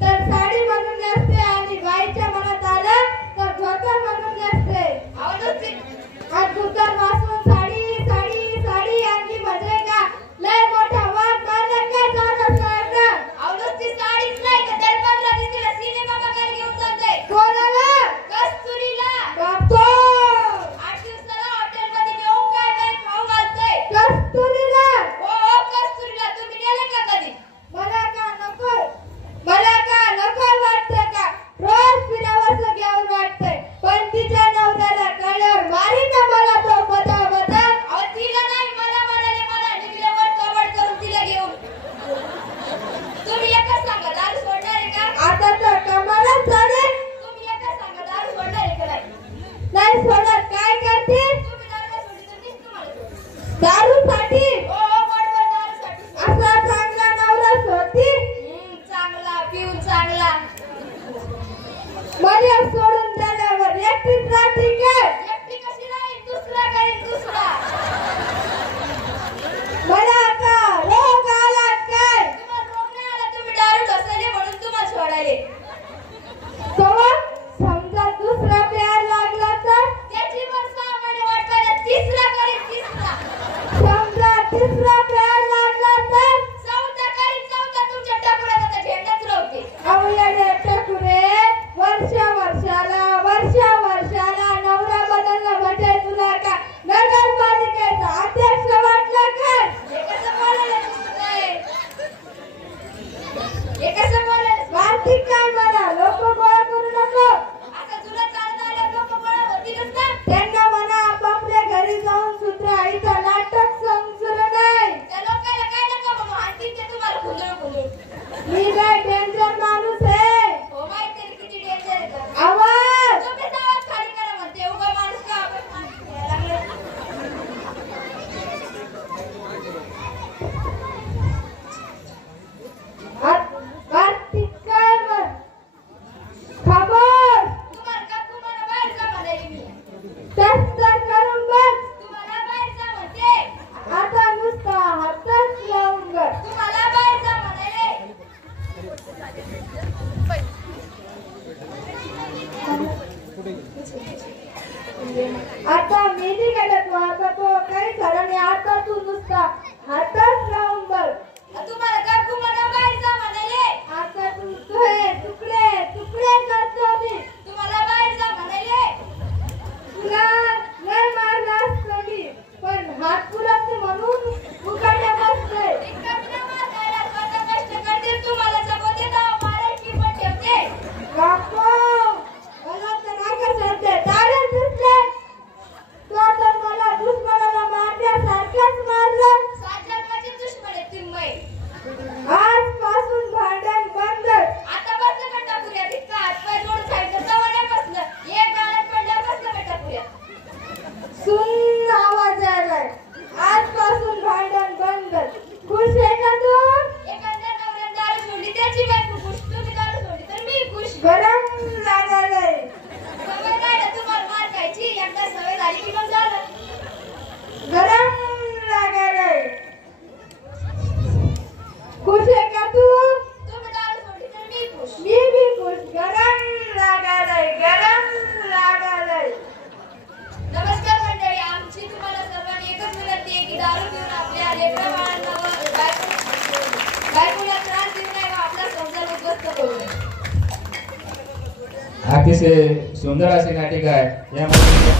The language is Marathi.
तर साडी म्हणून असते आणि बाईच्या मनात आलं तर धोतर म्हणून असते. साठी दारूसाठी असा चांगला नवरा शोधती चांगला पिऊन चांगला मला सोडून दिल्यावर एकटीच राहते काय एकटी कशी राहील दुसरा काही दुसरा मला आता रोग आला काय तुम्हाला रोग नाही आला तुम्ही दारू ढोसले म्हणून तुम्हाला सोडायले तेव्हा समजा दुसरा प्यार लागला तर त्याची पण 6 महिने वाट पाहिजे तिसरा करेल तिसरा समजा तिसरा प्यार लागला तर चौथा करेल चौथा तुमच्या टाकुरात आता झेंडाच राहते अवयडे टकुरे वर्षाला नवरा बदलला म्हणजे तुला का नगरपालिकेचा अध्यक्ष वाटला काय हे कसं बोलायला काय हे कसं बोलायला कार्तिक काय म्हणा लोक गोळा करू नको आता तुला चालणारे लोक गोळा होतीलच ना त्यांना म्हणा आपापल्या घरी जाऊन सूत्र इथं नाटक सुरू नाही त्या लोकांना काय नका म्हणू आणखी ते तुम्हाला खुदळ मी काय डेंजर माणूस आहे हो माहिती आहे किती डेंजर आहे तर. आवाज तुम्ही आवाज खाली करा म्हणते उगा माणूस का आपण लागले कार्तिक काय म्हण खबर तुम्हाला बाहेर जा म्हणाली मी टेस्ट करून बघ तुम्हाला बाहेर जा म्हणते आता नुसता हातच लावून बघ तुम्हाला बाहेर जा म्हणाले आता मी निघाले तू आता तो काही खरं नाही आता तू नुसता हातच लावून बघ तुम्हाला काकू मला बाहेर जा म्हणाले आता तू तुकडे करतो मी तुम्हाला बाहेर जा म्हणाले तुला लय मारला असतो मी पण हात पुरत नाही म्हणून उघडल्या बसते रिकामी मारायला स्वतः कष्ट करते तुम्हाला जगवते तर मारायची पण ठेवते बापू मला तर नाका चढते तारण दिसले तो तर मला दुश्मनाला मारण्यासारखंच मारलं सात जन्माचे दुश्मन आहेत तुम्ही आजपासून भांडण बंद आता बसलं का टाकुऱ्या तितका हातपाय जोडून सांगितलं तेव्हा नाही बसलं एक गाळ्यात पडल्या बसलं का टाकुऱ्या सुन आवाज आलाय आजपासून भांडण बंद खुश आहे का तू एखाद्या नवऱ्याने दारू सोडली त्याची बायको खुश तुम्ही दारू सोडली तर मी खुश गरम लागायलंय सवय नाही ना तुम्हाला मार खायची एकदा सवय झाली की मग झालं गरम लागायलंय खुश आहे का तू तुम्ही दारू सोडली तर मी खुश मी भी खुश गरम लागायलंय नमस्कार मंडळी आमची तुम्हाला सर्वांनी एकच विनंती आहे की दारू पिऊन आपल्या लेकरा बाळांवर बायकोला त्रास देऊ नये व आपला संसार उद्ध्वस्त करू नये अतिशय सुंदर असे नाटिका आहे यामध्ये